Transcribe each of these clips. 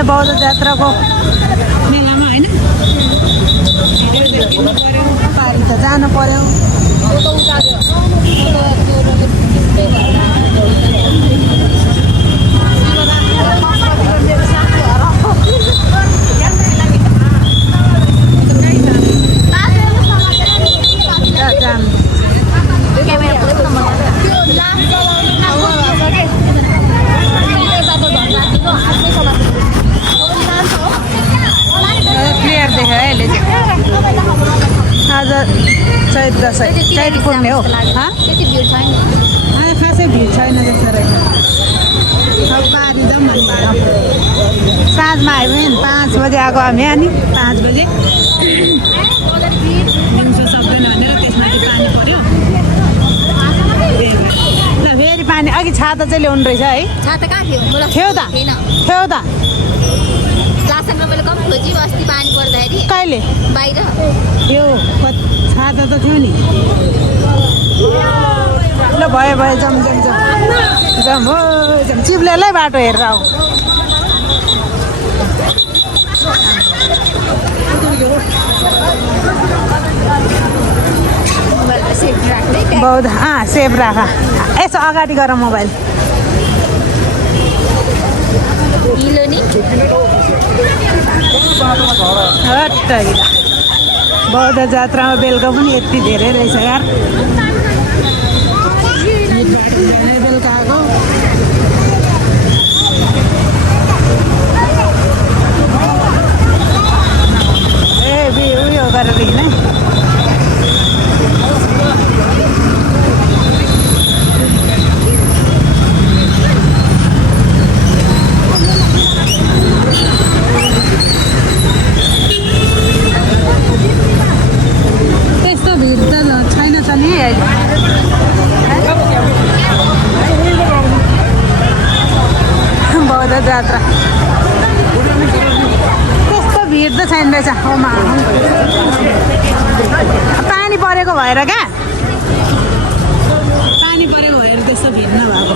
चाहिँ बौद्ध जात्राको मेलामा होइन पारी त जानु पर्यो। क्लियर देख्यो है यसले चाहिँ। आज चैत दसैँ चैत पुर्णे हो। खासै भिड छैन जस्तो रहेछ। अब पारी जाउँ भन्नुभयो। साँझमा आयो भने 5 बजे आएको हामी अनि 5 बजे दिउँसो सक्दैन भनेर त्यसमाथि पानी पऱ्यो। फेरि पानी अघि छाता चाहिँ ल्याउनु रहेछ है। छाता कहाँ थियो? थियो त थियो त मैले कम खोजी अस्ति पानी पर्दाखेरि कहिले बाहिर यो छाता त थियो नि। ल भयो भयो जाउँ जाउँ जाउँ जाउँ हो जाउँ चिप्लेलै बाटो हेरेर आऊ। बौद्ध सेफ राख। यसो अगाडि गर मोबाइल। बौद्ध जात्रामा बेलुका पनि यति धेरै रहेछ यार। बेलुका आएको उयो गरेर हिँड्ने त्यस्तो भिड त छैन छ नि अहिले। बौद्ध जात्रा त्यस्तो भिड त छैन रहेछ। पानी परेको भएर क्या पानी परेको भएर त्यस्तो भिड नभएको।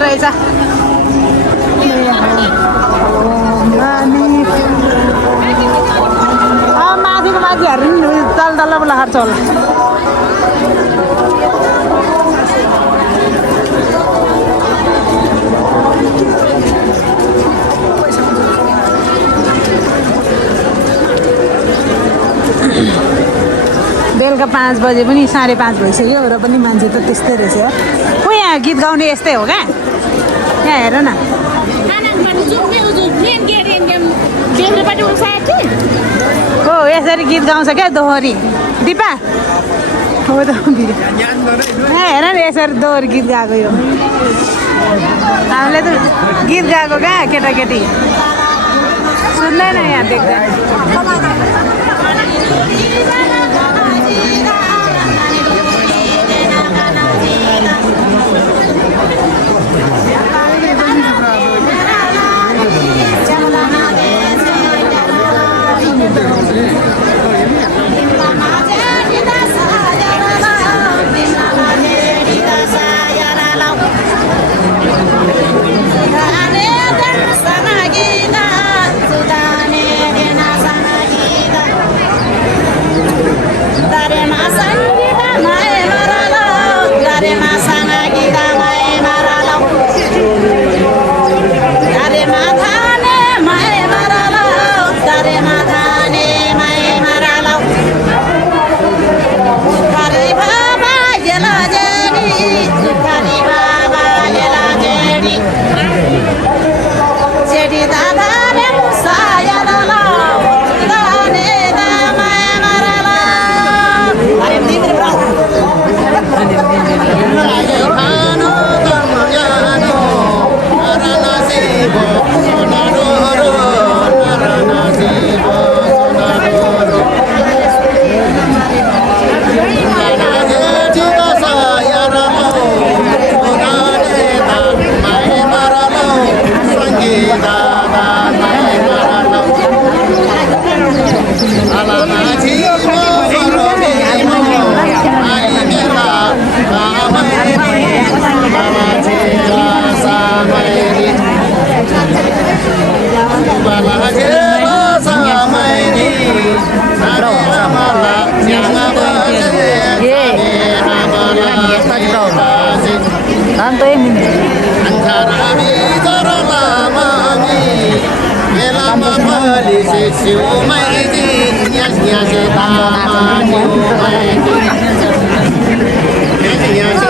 रहेछ माथिको मान्छेहरू नि तल तल लखर्छ होला। बेलुका 5 बजे पनि 5:30 भइसक्यो र पनि मान्छे त त्यस्तै रहेछ यार। को यहाँ गीत गाउने यस्तै हो क्या? यहाँ हेर न को यसरी गीत गाउँछ क्या दोहोरी। दिपा हो त यहाँ हेर न यसरी दोहोरी गीत गाएको। यो हामीले त गीत गाएको क्या केटाकेटी सुन्दैन यहाँ देख्दा। अन्त एक minute Antarabi Zorolami Elama Palisi Siumaiti Nyas Nyas Tamani Umaiti Nyas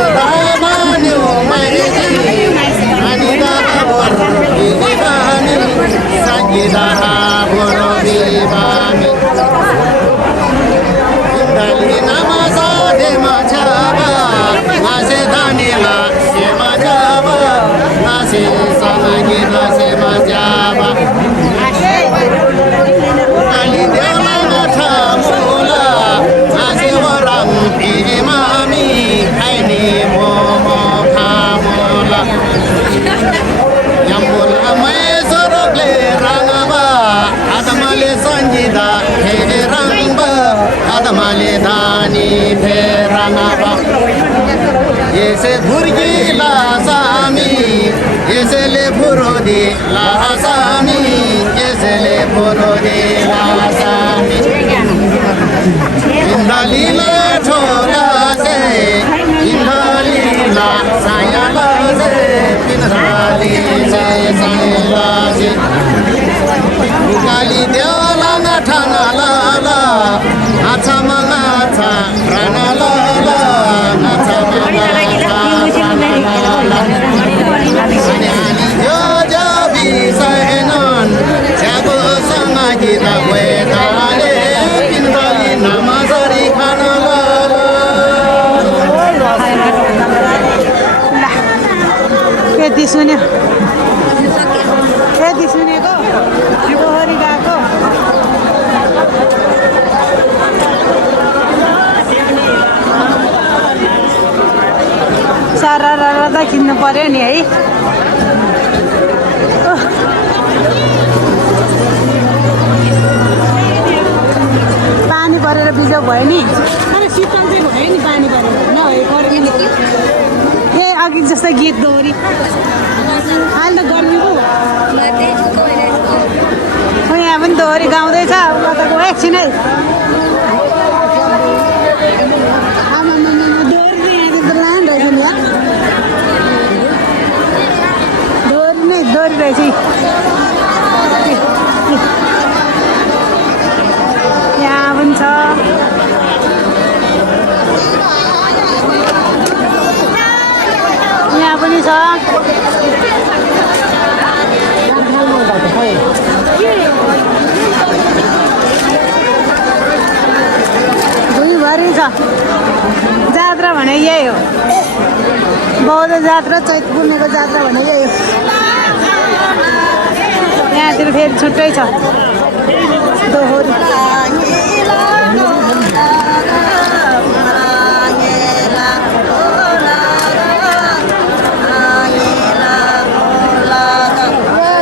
Tamani Umaiti Anida Abor Bibani Sanjida Abor Bibani Indali Namasa Dema Chaba Nase Danila Sema Chaba Nase Sanagita Sema Chaba Ali Dela Matamula Nase Warang Imami Aini Momo Kamula Yambul Amai Sorokle Rangaba Adamale Sanjida He Rangba Adamale Dani He Rangaba Yese Burgi La Sami Yese Le Burodi La Sami Yese Le Burodi La Sami Indali La Chola Se Indali La Sayala Se Indali Se Sayala Se Ukali Deola Natana La La Atama Nata Rana La La Atama Nata Rana La La Jojo Bisainon Jago Sangagita Wedale Indali Namazari Kana La यति सुन्यो यति सुनेको दोहोरी गएको सारा त किन्नु पर्यो नि है पानी परेर बिजोग भयो नि अनि शीतल चाहिँ भयो नि पानी परेर नभए ए अघि जस्तै गीत दोहोरी अहिले त गर्मी पो यहाँ पनि दोहोरी गाउँदैछ अब कताको एकछिनै दोहोरी चाहिँ यहाँ त लान रहेछ नि दोहोरी नै दोहोरी रहेछ यहाँ पनि छ यहाँ पनि छ भुइँभरि छ जात्रा भने यही हो बौद्ध जात्रा चैत पूर्णिमाको जात्रा भने यही हो यहाँतिर फेरि छुट्टै छ दोहोरी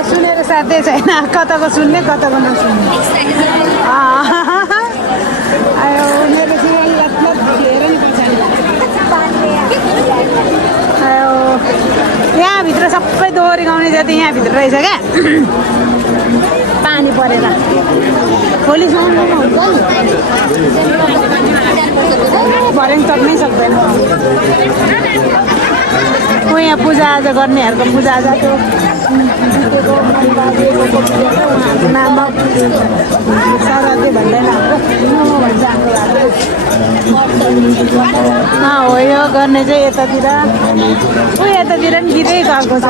सुनेको साध्यै छैन कताको सुन्ने कताको नसुन्ने आयो मेरो जीवन लतलत हेर नि पछाडि आयो यहाँभित्र सबै दोहोरी गाउने जति यहाँभित्र रहेछ क्या पानी परेर भोलिसम्म हुन्छ नि भर्याङ तर्नै सक्दैन को यहाँ पूजाआजा गर्नेहरूको पूजाआजा त्यो नाम सरदे भन्दैन हो यो गर्ने चाहिँ यतातिर यतातिर पनि गीतै गएको छ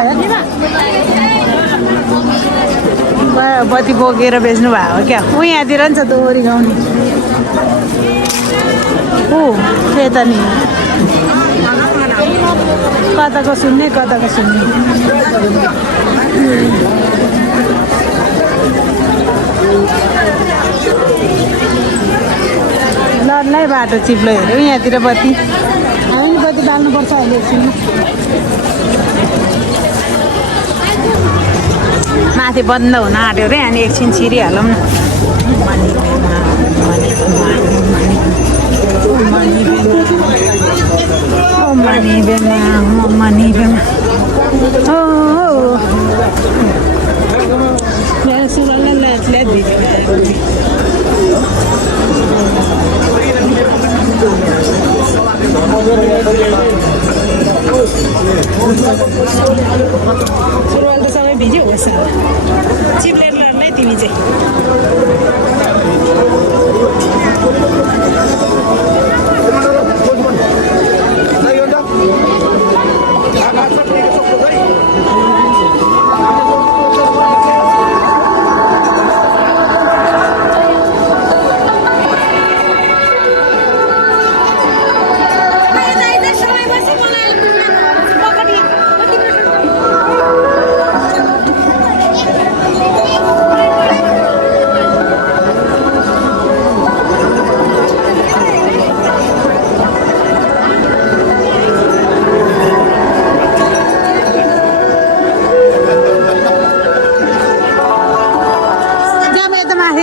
बत्ती बोकेर बेच्नु भएको हो क्या यहाँतिर पनि छ दोहोरी गाउने त्यता नि कताको सुन्ने कताको सुन्ने लड्लै बाटो चिप्लो हेऱ्यो यहाँतिर बत्ती हामी बत्ती बाल्नुपर्छ अहिले एकछिन माथि बन्द हुन आँट्यो रे अनि एकछिन छिरिहालौँ न मनी बेमा मेरो सुरललाई ल्याद सुरुवाल त सबै भिज्यो होस् चिप्लेर लड्नै तिमी चाहिँ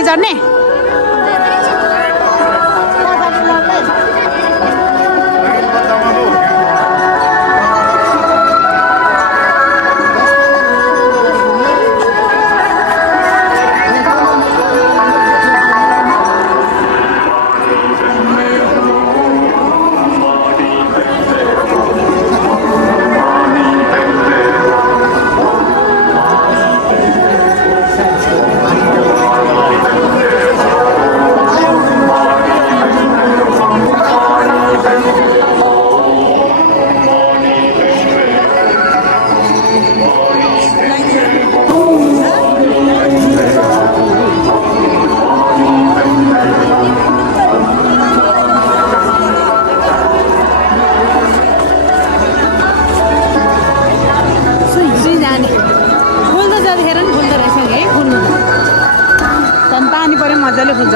चढ्ने पानी पऱ्यो मजाले फुल्छ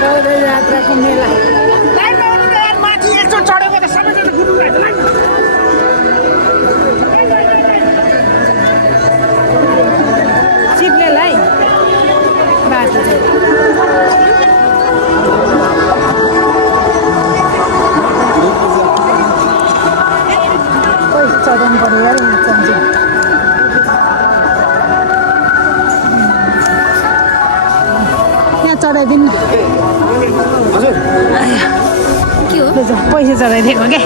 दौड यात्राको मेला माथि एकचोटि चढेको त सबैजना घुम्नु भएको चिप्लेलाई बाटो पैसा चढाउनु पऱ्यो यार चढ्छ यहाँ चढाइदिनु के हो पैसा चढाइदिएको क्या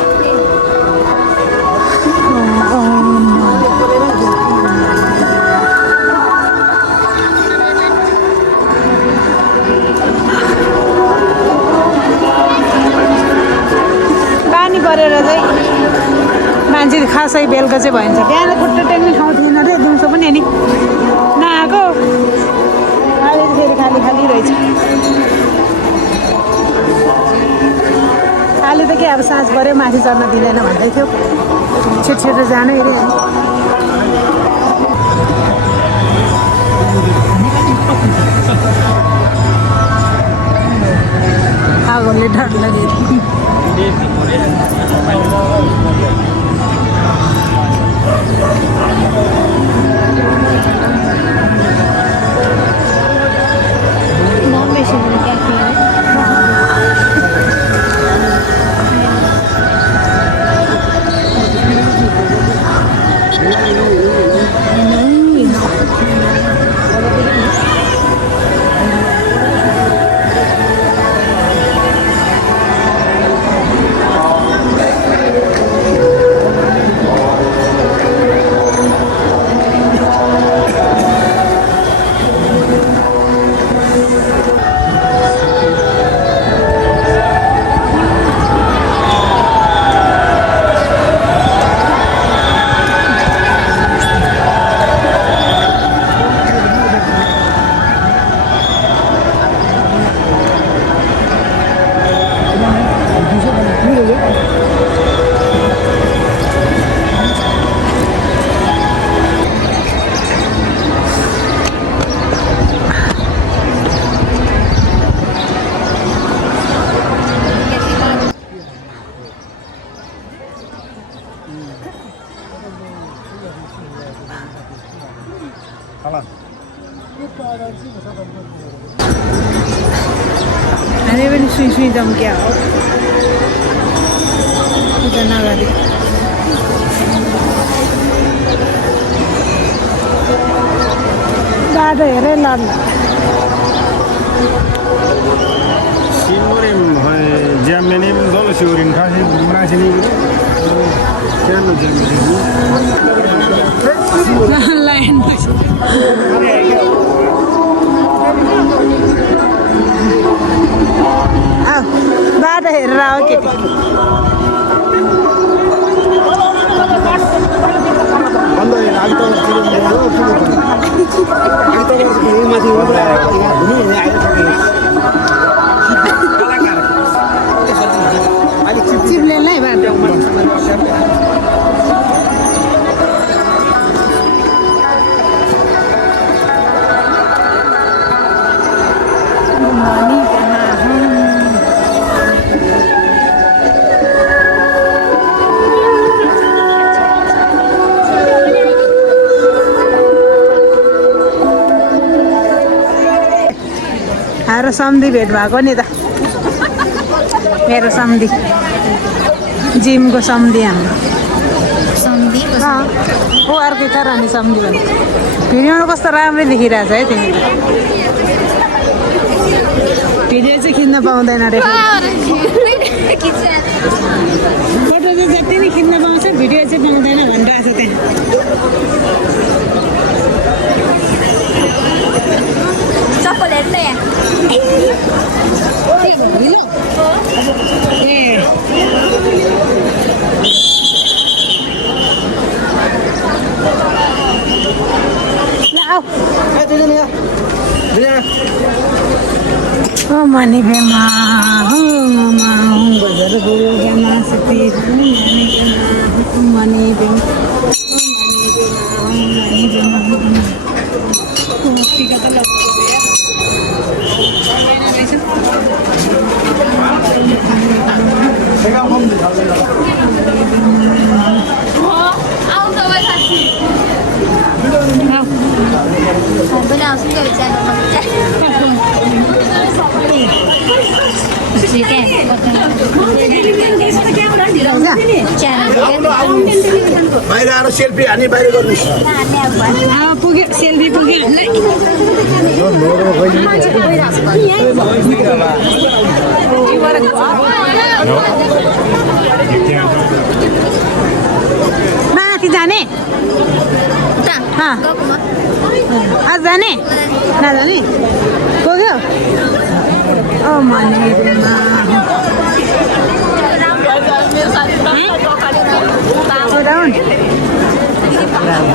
गरेर चाहिँ मान्छे खासै बेलुका चाहिँ भइन्छ बिहान खुट्टा टेक्ने ठाउँ थिएन रे दिउँसो पनि नि नआएको अहिले फेरि खाली खाली रहेछ अहिले त के अब साँझ पऱ्यो माथि चढ्न दिँदैन भन्दै थियो छिटो छिटो जानु हेऱ्यो आगोले डर लाग्यो हामी पनि सुई सुई जाउँ क्या हो पूजा नगरी बाटो हेरेँ ल Simorim jammenim dolu siurin kasi masini chanu jammenim line बाटो हेरेर आऊ केटी चिप्लेनलाई बाटो हाम्रो सम्धी भेट भएको नि त मेरो सम्धी जिमको सम्धी हाम्रो ऊ अर्कै छ रानी सम्धी भने भिडियोमा कस्तो राम्रै देखिरहेछ है तिमीले भिडियो चाहिँ खिच्न पाउँदैन रे फोटो चाहिँ जति नै खिच्न पाउँछ भिडियो चाहिँ पाउँदैन भनिरहेछ त्यहाँ चप्पल हेर्नु यहाँ मनी बेमा बजार गयो सती मनी बेमा टिका त बाहिर आएर सेल्फी हान्ने बाहिर गर्नुहोस् पुग्यो सेल्फी पुग्यो माथि जाने आज जाने नजाने पुग्यो ओ मनीमा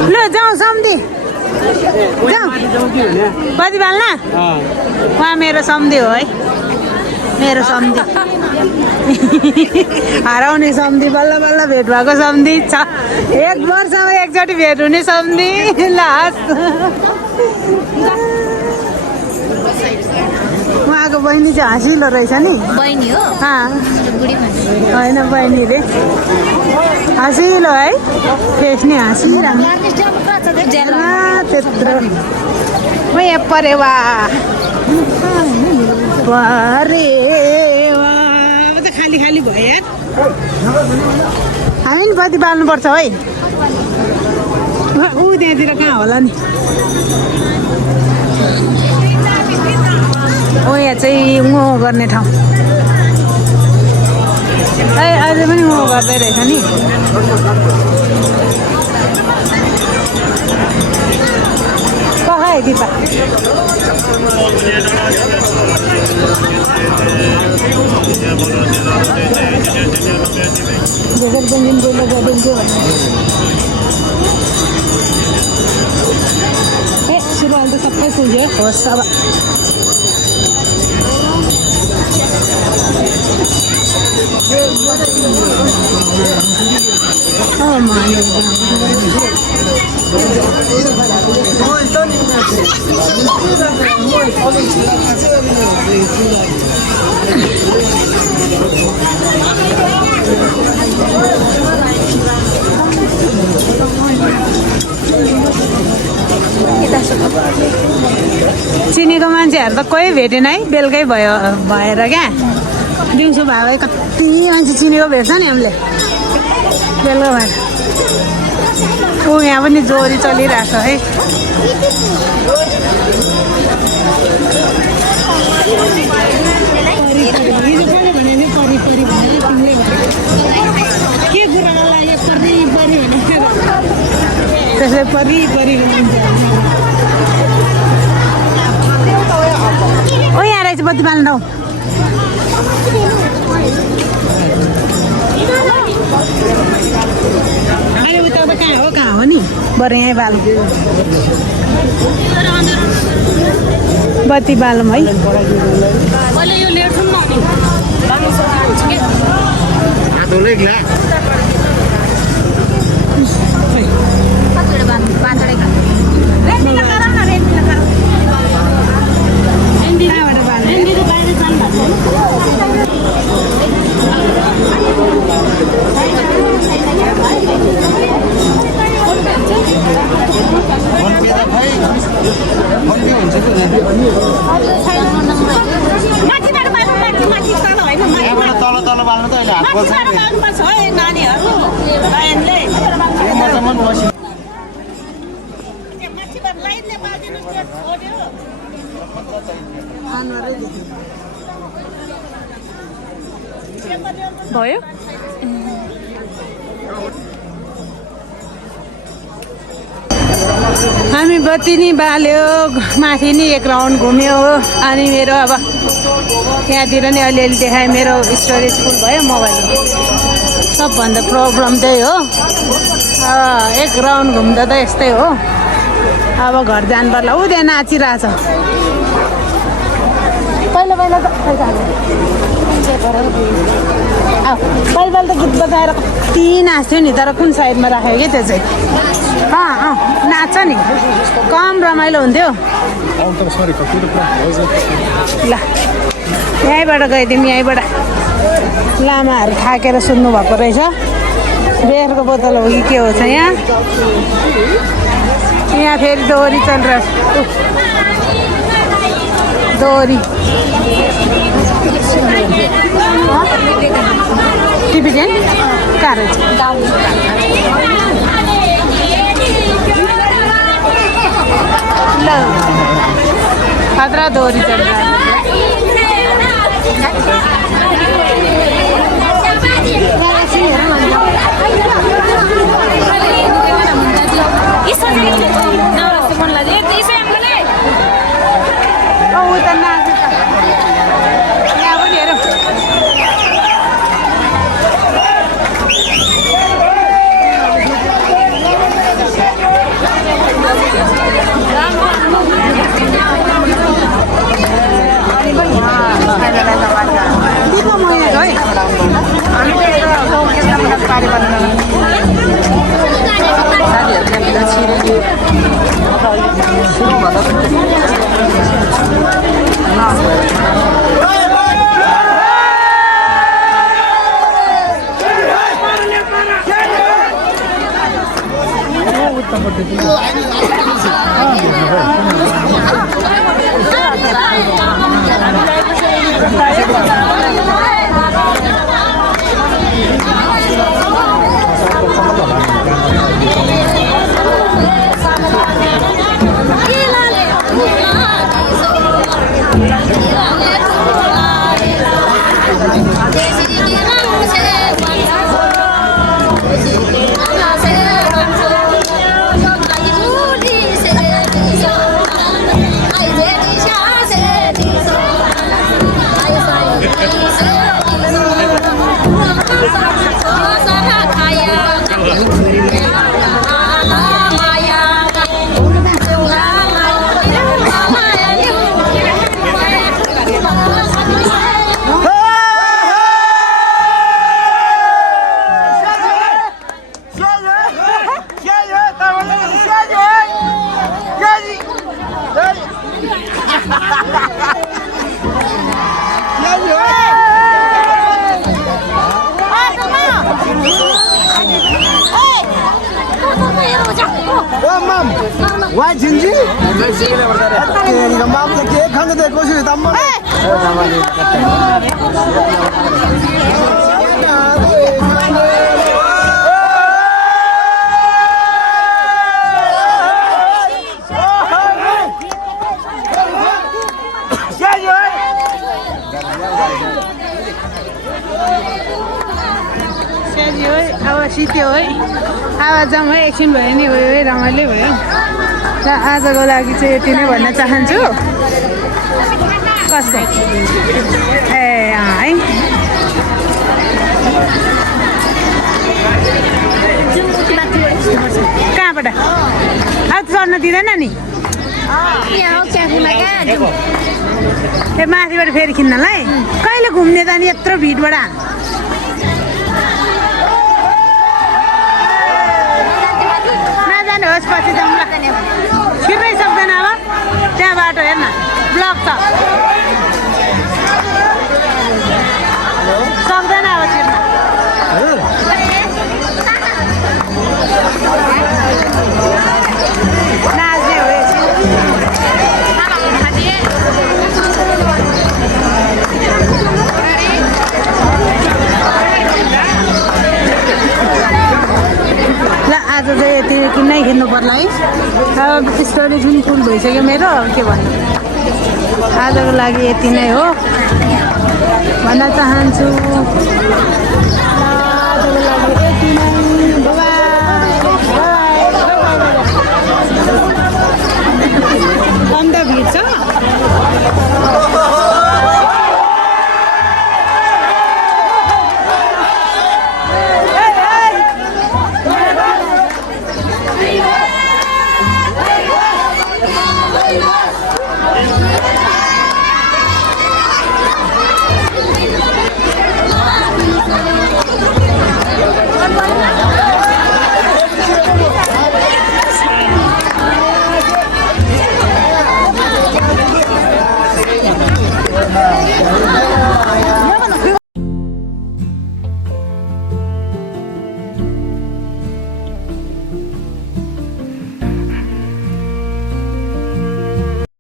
ल जाउँ सम्धी जाउँ कति बाल्न उहाँ मेरो सम्धी हो है मेरो सम्धी हराउने सम्धी बल्ल बल्ल भेट भएको सम्धी छ 1 वर्षमा एकचोटि भेट हुने सम्धी लास्ट उहाँको बहिनी चाहिँ हाँसिलो रहेछ नि बहिनी हो होइन बहिनी रे हाँसिलो है फेस नि हाँसिरहनु त्यत्रो म यहाँ परेवा परेवा त खाली खाली भयो यार हामी नि बत्ती बाल्नुपर्छ है ऊ त्यहाँतिर कहाँ होला नि ओ यहाँ चाहिँ उँहो गर्ने ठाउँ अहिले पनि उँहो गर्दै रहेछ नि कहाँ है दिपा ए सुरुवाल त सबै पुग्यो होस् अब Oh my चिनीको मान्छेहरू त कोही भेटेन है बेलुकै भयो भएर क्या दिउँसो भए कति मान्छे चिनेको भेट्छ नि हामीले बेलुका भएर यहाँ पनि जोरी चलिरहेछ है के कुरा लाग्यो परि परि भनेर त्यसले परि परि ओ यहाँ रहेछ बत्ती बाल्नु अरे उता त कहाँ हो नि बरु यहीँ बालौँ बत्ती बालौँ है भयो हामी बत्ती नि बाल्यो माथि नि एक राउन्ड घुम्यो अनि मेरो अब यहाँतिर नि अलिअलि देखाएँ मेरो स्टोरेज फुल भयो मोबाइल सबभन्दा प्रब्लम त्यही हो एक राउन्ड घुम्दा त यस्तै हो अब घर जानु पर्ला ऊ त्यहाँ नाचिरहेछ पहिला पहिला त पहिला त गीत बजाएर कति नाच्थ्यो नि तर कुन साइडमा राख्यो कि त्यो चाहिँ नाच्छ नि कम रमाइलो हुन्थ्यो ल यहीँबाट गइदिउँ यहीँबाट लामाहरू थाकेर सुन्नु भएको रहेछ बेरको बोतल हो कि के हो छ यहाँ फेरि दोहोरी चलिरहेछ दोहोरी टिभी ट्रेन कहाँ रहेछ ल खतरा दोहोरी चलिरहेछ उता नाच्छ यहाँ पनि हेरौँ Why Jinji? Mom the cake hung the question with आवाज जाउँ है एकछिन भयो नि उयो रमाइलो भयो र आजको लागि चाहिँ यति नै भन्न चाहन्छु कस्तो ए है कहाँबाट अब चढ्न दिँदैन नि ए माथिबाट फेरि किन्नलाई कहिले घुम्ने त नि यत्रो भिडबाट नजानुहोस् पछि जाउँ ल छिर्नै सक्दैन अब त्यहाँ बाटो हेर्न ब्लक छ सक्दैन अब छिर्न नाच्ने हो ल आज चाहिँ यति किन्नै किन्नु पर्ला है अब स्टोरेज पनि फुल भइसक्यो मेरो के भन्नु आजको लागि यति नै हो भन्न चाहन्छु